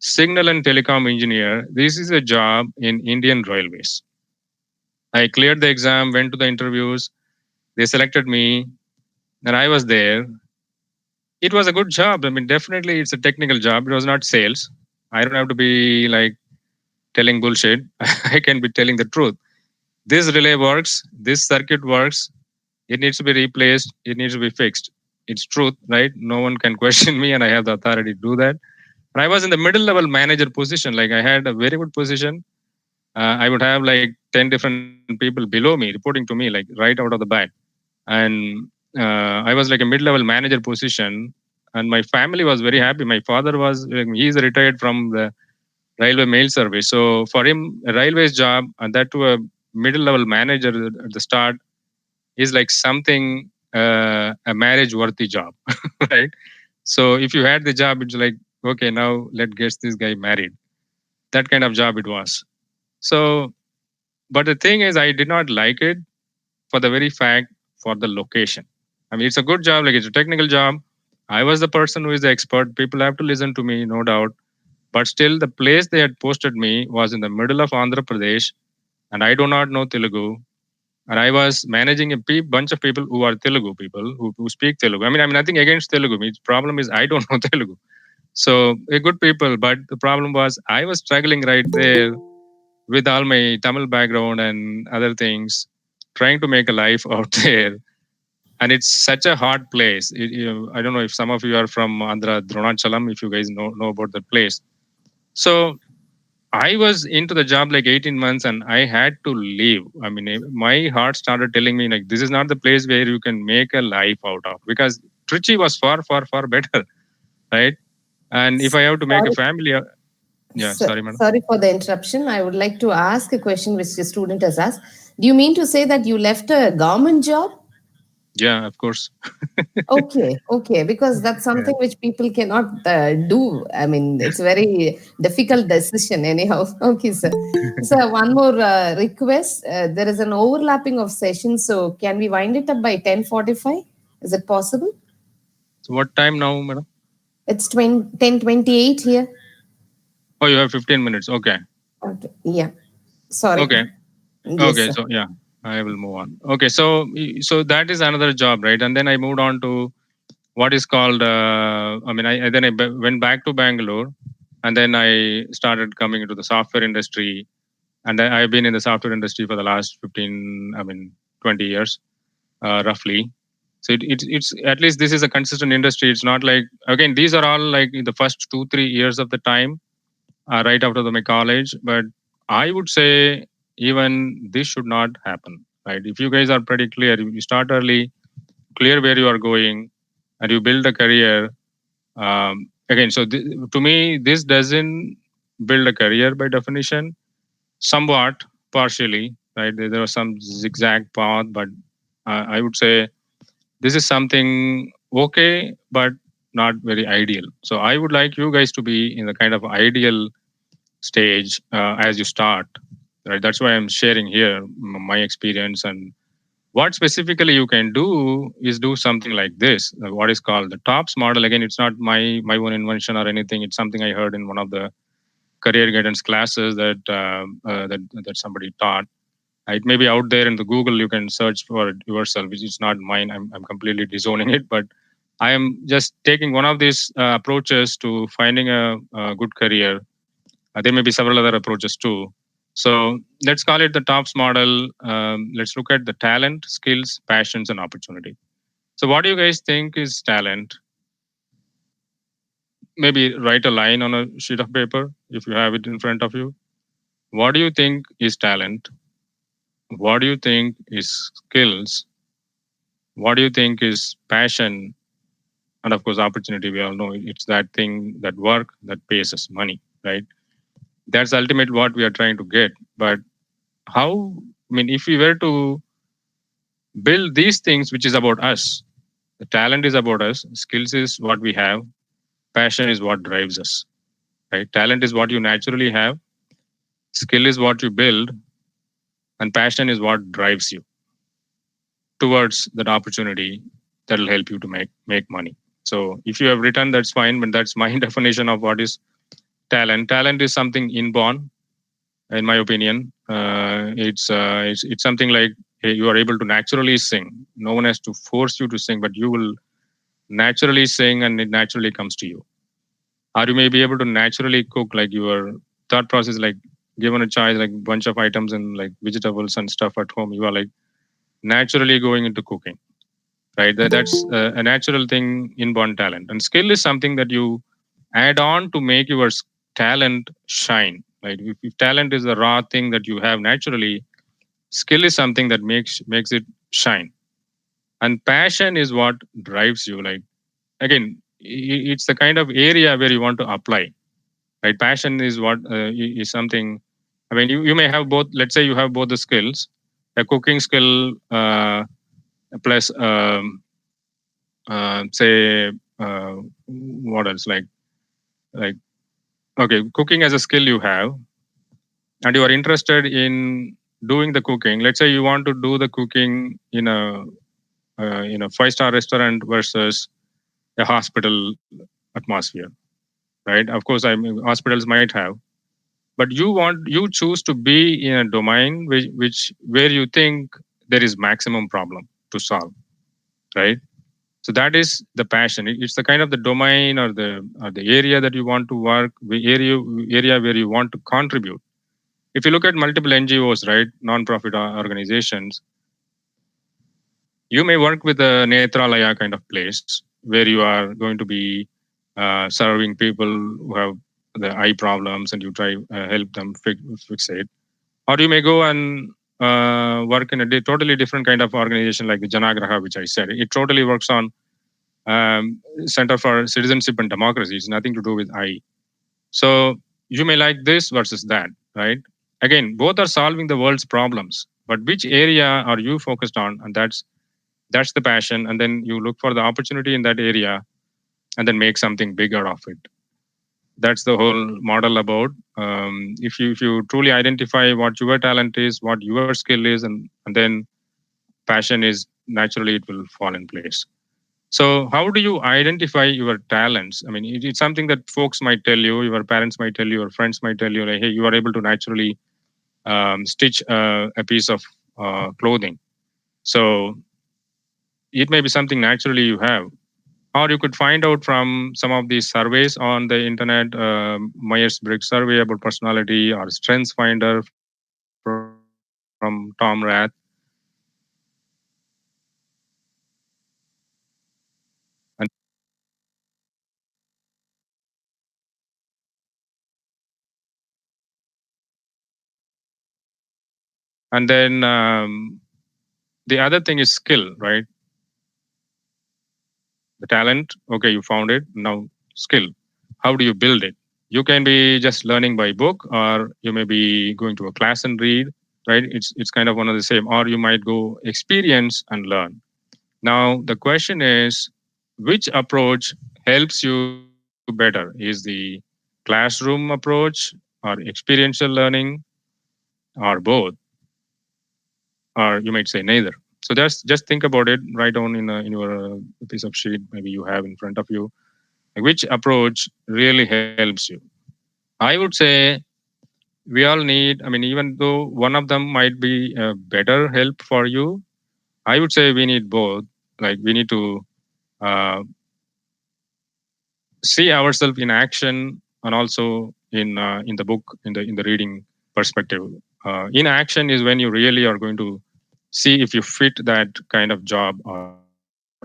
signal and telecom engineer. This is a job in Indian Railways. I cleared the exam, went to the interviews. They selected me, and I was there. It was a good job. I mean, definitely it's a technical job. It was not sales. I don't have to be like telling bullshit. I can be telling the truth. This relay works. This circuit works. It needs to be replaced. It needs to be fixed. It's truth, right? No one can question me, and I have the authority to do that. And I was in the middle level manager position. Like I had a very good position. I would have like 10 different people below me reporting to me, like right out of the bat. And I was like a mid level manager position. And my family was very happy. My father was, he's retired from the railway mail service. So for him, a railways job, and that to a middle level manager at the start, is like something, a marriage worthy job, right? So if you had the job, it's like, okay, now let's get this guy married. That kind of job it was. So, but the thing is, I did not like it for the very fact for the location. I mean, it's a good job, like it's a technical job. I was the person who is the expert. People have to listen to me, no doubt. But still, the place they had posted me was in the middle of Andhra Pradesh, and I do not know Telugu. And I was managing a bunch of people who are Telugu people who speak Telugu. I mean, nothing against Telugu. The problem is I don't know Telugu. So good people, but the problem was I was struggling right there with all my Tamil background and other things, trying to make a life out there. and it's such a hot place. I don't know if some of you are from Andhra, Dronachalam, if you guys know about the place. So I was into the job like 18 months and I had to leave. I mean, my heart started telling me like, this is not the place where you can make a life out of, because Trichy was far, far, far better, right? And if I have to make a Sorry, family, yeah, sorry, madam. sorry for the interruption. I would like to ask a question which the student has asked. Do you mean to say that you left a government job? Yeah, of course. Okay, okay, because that's Yeah. something which people cannot do. I mean, it's very difficult decision, anyhow. Okay, sir. So, one more request. There is an overlapping of sessions, so can we wind it up by 10:45? Is it possible? So what time now, madam? It's 10:28 here. Oh, you have 15 minutes. Okay. Okay, yeah. Sorry. Okay. Yes, Okay. sir. So yeah, I will move on. Okay. So that is another job, right? And then I moved on to what is called, I mean, I went back to Bangalore, and then I started coming into the software industry. And I've been in the software industry for the last 15, I mean, 20 years, roughly. So it's at least this is a consistent industry. It's not like, again, these are all like in the first 2-3 years of the time, right after my college. But I would say even this should not happen, right? If you guys are pretty clear, you start early, clear where you are going, and you build a career. Again, so to me, this doesn't build a career by definition. Somewhat, partially, right? There was some zigzag path, but I would say this is something okay, but not very ideal. So I would like you guys to be in the kind of ideal stage as you start. Right? That's why I'm sharing here my experience, and what specifically you can do is do something like this. What is called the TOPS model. Again, it's not my own invention or anything. It's something I heard in one of the career guidance classes that somebody taught. It may be out there in the Google. You can search for it yourself. Which is not mine. I'm completely disowning it, but I am just taking one of these approaches to finding a good career. There may be several other approaches too. So let's call it the TOPS model. Let's look at the talent, skills, passions, and opportunity. So, what do you guys think is talent? Maybe write a line on a sheet of paper if you have it in front of you. What do you think is talent? What do you think is skills? What do you think is passion? And of course, opportunity. We all know it's that thing, that work that pays us money, right? That's ultimately what we are trying to get. But how, I mean, if we were to build these things, which is about us, the talent is about us, skills is what we have, passion is what drives us, right? Talent is what you naturally have, skill is what you build, and passion is what drives you towards that opportunity that will help you to make money. So if you have written, that's fine, but that's my definition of what is talent. Talent is something inborn, in my opinion. It's something like, hey, you are able to naturally sing. No one has to force you to sing, but you will naturally sing, and it naturally comes to you. Or you may be able to naturally cook, like your thought process, like given a choice, like bunch of items and like vegetables and stuff at home, you are like naturally going into cooking, right? That's a natural thing, inborn talent. And skill is something that you add on to make your talent shine. Right? If talent is a raw thing that you have naturally, skill is something that makes it shine. And passion is what drives you. Like, again, it's the kind of area where you want to apply. Right? Passion is what is something. I mean, you may have both. Let's say you have both the skills, a cooking skill plus say what else, like okay, cooking as a skill you have, and you are interested in doing the cooking. Let's say you want to do the cooking in a 5-star restaurant versus a hospital atmosphere, right? Of course, I mean, hospitals might have, but you choose to be in a domain which where you think there is maximum problem to solve, right? So that is the passion. It's the kind of the domain or the area that you want to work, the area where you want to contribute. If you look at multiple NGOs, right, non-profit organizations, You may work with a Netralaya kind of place where you are going to be serving people who have the eye problems, and you try help them fix it. Or you may go and work in a totally different kind of organization like the Janagraha, which I said. It totally works on Center for Citizenship and Democracy. It's nothing to do with eye. So you may like this versus that, right? Again, both are solving the world's problems, but which area are you focused on? And that's the passion. And then you look for the opportunity in that area, and then make something bigger of it. That's the whole model about if you truly identify what your talent is, what your skill is, and then passion is, naturally it will fall in place. So how do you identify your talents? I mean, it's something that folks might tell you, your parents might tell you, your friends might tell you, like, hey, you are able to naturally stitch a piece of clothing. So it may be something naturally you have, or you could find out from some of these surveys on the internet, Myers-Briggs survey about personality, or Strengths Finder from Tom Rath. And then the other thing is skill, right? The talent, okay, you found it. Now, skill. How do you build it? You can be just learning by book, or you may be going to a class and read, right? It's kind of one of the same. Or you might go experience and learn. Now, the question is, which approach helps you better? Is the classroom approach, or experiential learning, or both? Or you might say neither. So just think about it. Write down in your piece of sheet maybe you have in front of you, like which approach really helps you. I would say we all need. I mean, even though one of them might be a better help for you, I would say we need both. Like we need to uh, see ourselves in action, and also in the book, in the reading perspective. In action is when you really are going to see if you fit that kind of job or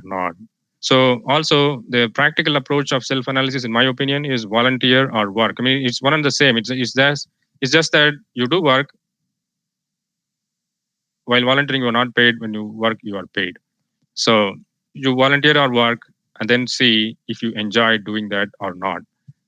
not. So also the practical approach of self-analysis, in my opinion, is volunteer or work. I mean, it's one and the same. It's just that you do work while volunteering. You are not paid. When you work, you are paid. So you volunteer or work, and then see if you enjoy doing that or not,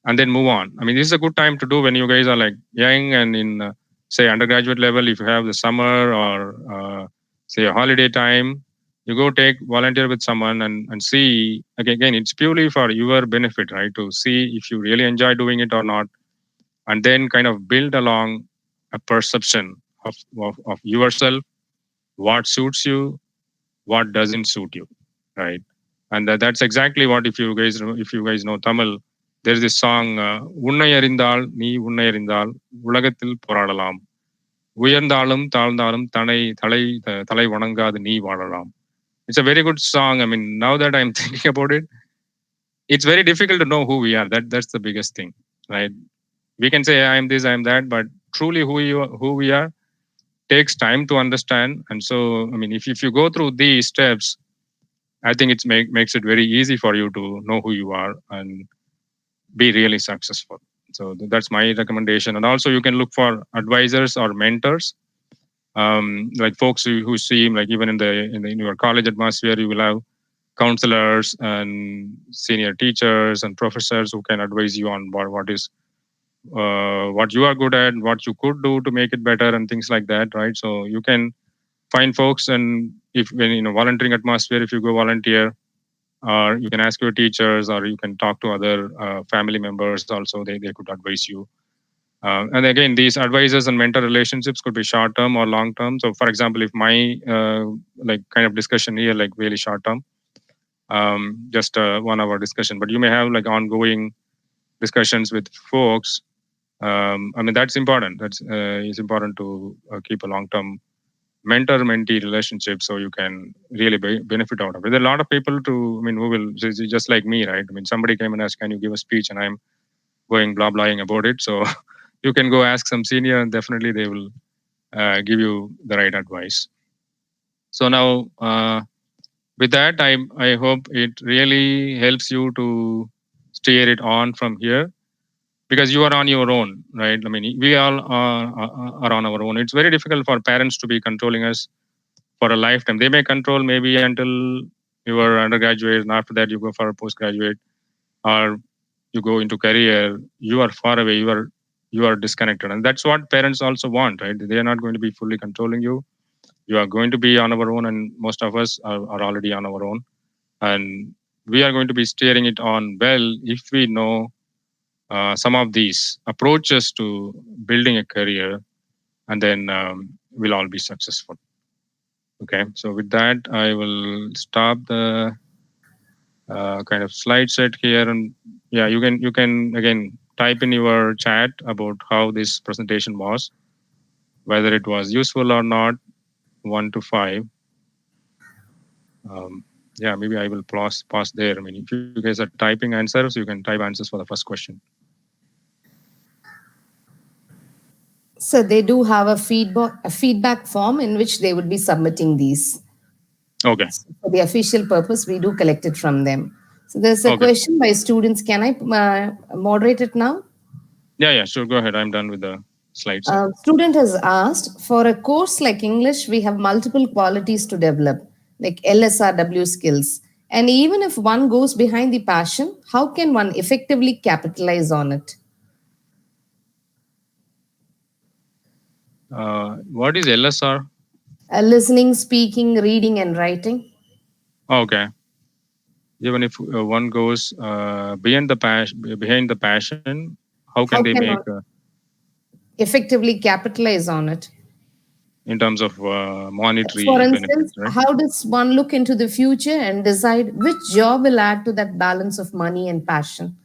and then move on. I mean, this is a good time to do when you guys are like young and in say undergraduate level. If you have the summer, or say a holiday time, you go take volunteer with someone, and see again. It's purely for your benefit, right? To see if you really enjoy doing it or not, and then kind of build along a perception of yourself, what suits you, what doesn't suit you, right? And that's exactly what, if you guys know Tamil, there's this song, உன்னை அறிந்தால் நீ உன்னை அறிந்தால் உலகத்தில் போராடலாம், உயர்ந்தாலும் தாழ்ந்தாலும் தலை வணங்காது நீ வாழலாம். It's a very good song. I mean, now that I'm thinking about it, it's very difficult to know who we are. That's the biggest thing, right? We can say I am this, I am that, but truly who we are takes time to understand. And so, I mean, if you go through these steps, I think it makes it very easy for you to know who you are and be really successful. So that's my recommendation. And also, you can look for advisors or mentors, like folks who seem like, even in your college atmosphere, you will have counselors and senior teachers and professors who can advise you on what you are good at, what you could do to make it better, and things like that, right? So you can find folks, and if when in a volunteering atmosphere, if you go volunteer, or you can ask your teachers, or you can talk to other family members also. They could advise you. And again, these advisors and mentor relationships could be short term or long term. So for example, if my like kind of discussion here, like really short term, just a 1 hour discussion, but you may have like ongoing discussions with folks. I mean, that's important. It's important to keep a long term mentor mentee relationship, so you can really benefit out of it. There are a lot of people who will just like me, right? I mean, somebody came and asked, can you give a speech? And I'm going blah blahing about it. So you can go ask some senior, and definitely they will give you the right advice. So now with that, I hope it really helps you to steer it on from here, because you are on your own, right? I mean, we all are on our own. It's very difficult for parents to be controlling us for a lifetime. They may control maybe until you are undergraduate, and after that you go for a postgraduate, or you go into career. You are far away. You are disconnected, and that's what parents also want, right? They are not going to be fully controlling you. You are going to be on our own, and most of us are already on our own, and we are going to be steering it on well if we know some of these approaches to building a career, and then we'll all be successful. Okay, so with that, I will stop the kind of slide set here, and yeah, you can again type in your chat about how this presentation was, whether it was useful or not, 1 to 5. Um, yeah, maybe I will pause there. I mean, if you guys are typing answers, you can type answers for the first question. So they do have a feedback form in which they would be submitting these. Okay. For the official purpose, we do collect it from them. So there's a Okay. question by students. Can I moderate it now? Yeah, sure. Go ahead. I'm done with the slides. Student has asked, for a course like English, we have multiple qualities to develop, like LSRW skills. And even if one goes behind the passion, how can one effectively capitalize on it? What is LSR? Listening, speaking, reading, and writing. Okay. Even if one goes behind the passion, how can How they can make one effectively capitalize on it? in terms of For monetary benefits, instance, right? how does one look into the future and decide which job will add to that balance of money and passion?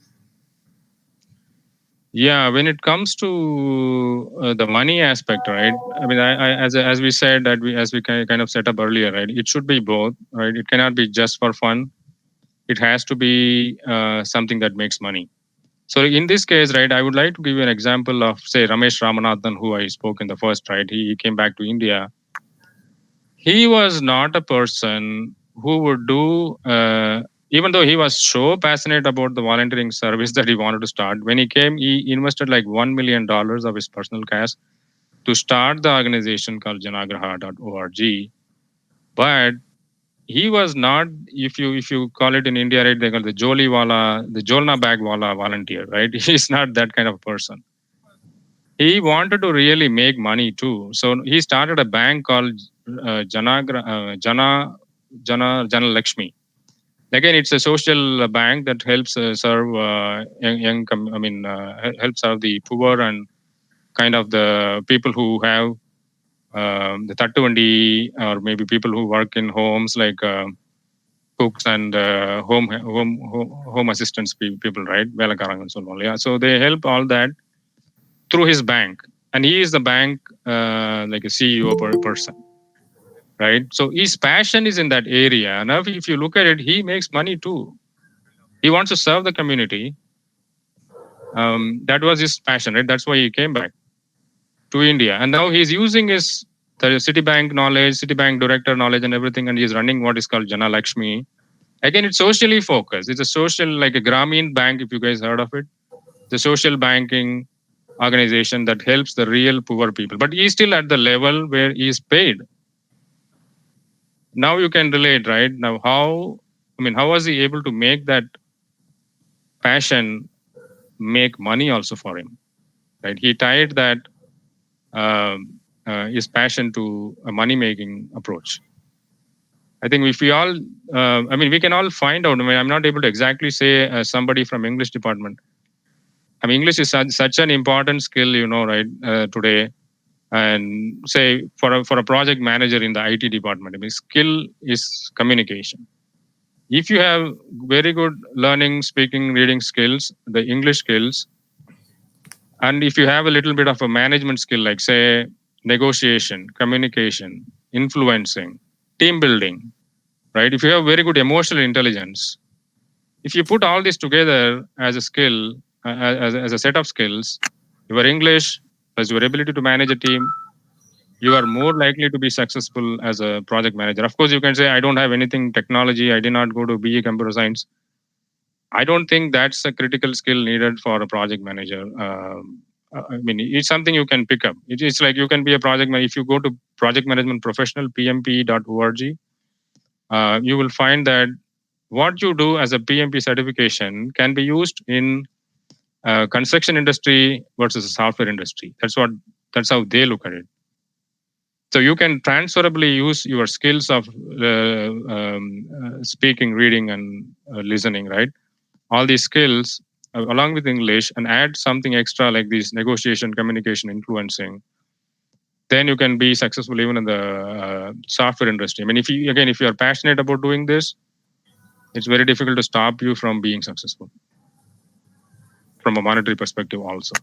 Yeah, when it comes to the money aspect, right? I mean, as we said that as we kind of set up earlier, right? It should be both, right? It cannot be just for fun. It has to be something that makes money. So in this case, right, I would like to give you an example of, say, Ramesh Ramanathan, who I spoke in the first, right? He came back to India. He was not a person who would do, even though he was so passionate about the volunteering service that he wanted to start. When he came, he invested like $1 million of his personal cash to start the organization called janagraha.org. But he was not, if you call it in India, right, they call the Joli Wala, the Jolna Bag Wala volunteer, right? He's not that kind of person. He wanted to really make money too. So he started a bank called Jana Lakshmi. Again, it's a social bank that helps serve help serve the poor and kind of the people who have the tattuvandi, or maybe people who work in homes like cooks and home assistants people, right? Velakarang and so on. Yeah, so they help all that through his bank, and he is the bank like a CEO person, right? So his passion is in that area. Now, if you look at it, he makes money too. He wants to serve the community. That was his passion, right? That's why he came back to India, and now he's using his the Citibank knowledge, Citibank director knowledge, and everything, and he's running what is called Jana Lakshmi. Again, it's socially focused. It's a social, like a Grameen Bank, if you guys heard of it. The social banking organization that helps the real poor people. But he's still at the level where he is paid. Now you can relate, right? Now how was he able to make that passion make money also for him? Right? He tied that his passion to a money making approach. I think if we all, we can all find out. I mean, I'm not able to exactly say somebody from English department. I mean, English is such an important skill, right, today. And say for a project manager in the IT department, I mean, skill is communication. If you have very good learning, speaking, reading skills, the English skills, and if you have a little bit of a management skill, like say negotiation, communication, influencing, team building, right? If you have very good emotional intelligence, if you put all this together as a skill, as a set of skills, your English plus your ability to manage a team, you are more likely to be successful as a project manager. Of course, you can say, I don't have anything technology, I did not go to BE computer science. I don't think that's a critical skill needed for a project manager. I mean, it's something you can pick up. It's like you can be a project manager. If you go to project management professional, pmp.org, you will find that what you do as a PMP certification can be used in construction industry versus the software industry. That's how they look at it. So you can transferably use your skills of speaking, reading, and listening, right? All these skills along with English, and add something extra like this negotiation, communication, influencing. Then you can be successful even in the software industry. I mean, if you are passionate about doing this, it's very difficult to stop you from being successful from a monetary perspective also.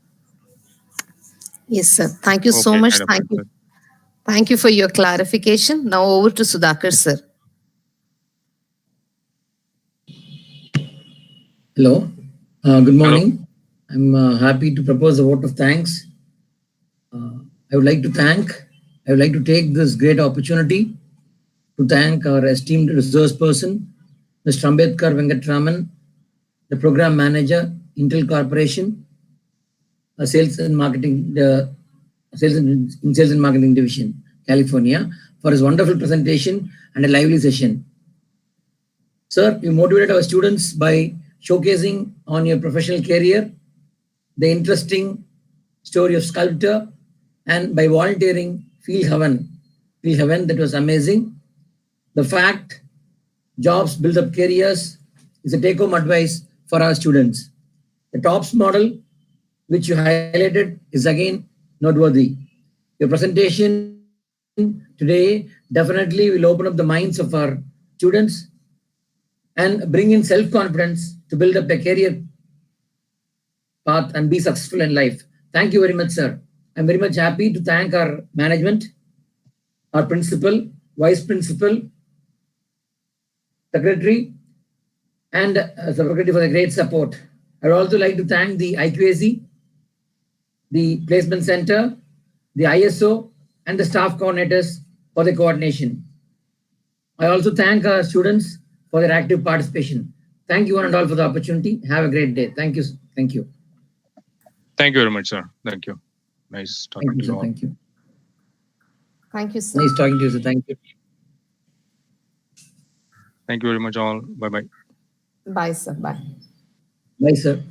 Yes, sir. Thank you so Okay, much. kind of Thank you. answered. Thank you for your clarification. Now over to Sudhakar, sir. Hello. Good morning. I'm happy to propose a vote of thanks. I would like to take this great opportunity to thank our esteemed resource person, Mr. Ambethkar Venkatraman, the program manager, Intel Corporation, sales and marketing, sales and marketing division, California, for his wonderful presentation and a lively session. Sir, you motivated our students by showcasing on your professional career, the interesting story of sculptor, and by volunteering Feel Heaven. Feel Heaven, that was amazing. The fact jobs build up careers is a take-home advice for our students. The TOPS model, which you highlighted, is again noteworthy. Your presentation today definitely will open up the minds of our students and bring in self-confidence to build up a career path and be successful in life. Thank you very much, sir. I'm very much happy to thank our management, our principal, vice principal, secretary, and secretary for the great support. I would also like to thank the IQAC, the placement center, the ISO, and the staff coordinators for the coordination. I also thank our students for their active participation. Thank you one and all for the opportunity. Have a great day. Thank you. Thank you. Thank you very much, sir. Thank you. Nice talking Thank you, to you sir. all. Thank you. Thank you, sir. Nice talking to you, sir. Thank you. Thank you very much all. Bye-bye. Bye, sir. Bye. Bye, sir.